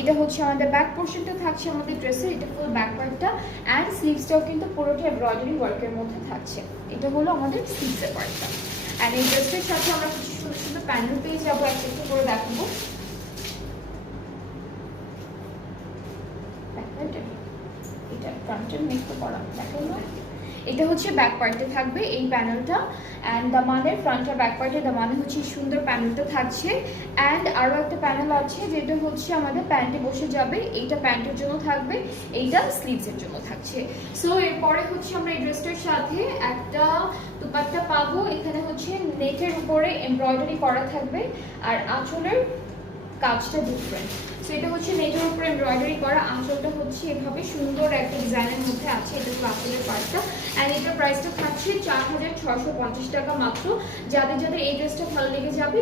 এটা হচ্ছে আমাদের ব্যাক পোর্শনটা থাকছে আমাদের ড্রেসের, এটা ফুল ব্যাক পার্টটা অ্যান্ড স্লিভসটাও কিন্তু পুরোটা এমব্রয়ডারি ওয়ার্কের মধ্যে থাকছে। এটা হলো আমাদের স্লিভসের পার্টটা। অ্যান্ড এই ড্রেসের সাথে আমরা কিছু সুন্দর সুন্দর প্যানেল পেয়ে যাবো, একটা একটু করে দেখাবো। এটা ফ্রন্টের নেকটা করা দেখেন না, এটা হচ্ছে ব্যাক পার্টে থাকবে এই প্যানেলটা অ্যান্ড দামানের ফ্রন্ট আর ব্যাক পার্টে দামানে হচ্ছে সুন্দর প্যানেলটা থাকছে। অ্যান্ড আরও একটা প্যানেল আছে যেটা হচ্ছে আমাদের প্যান্টে বসে যাবে, এইটা প্যান্টের জন্য থাকবে, এইটা স্লিভসের জন্য থাকছে। সো এরপরে হচ্ছে আমরা এই ড্রেসটার সাথে একটা দুপাট্টা পাবো, এখানে হচ্ছে নেটের উপরে এমব্রয়ডারি করা থাকবে আর আঁচলের কাজটা ডিফারেন্ট। সো এটা হচ্ছে নেটের উপরে এমব্রয়ডারি করা, আঁচলটা হচ্ছে এভাবে সুন্দর একটা ডিজাইনের মধ্যে আছে, এটা হচ্ছে আঁচলের পার্টটা অ্যান্ড এটার প্রাইসটা থাকছে 4650 টাকা মাত্র। যাদের যাদের এই ড্রেসটা ভালো লেগে যাবে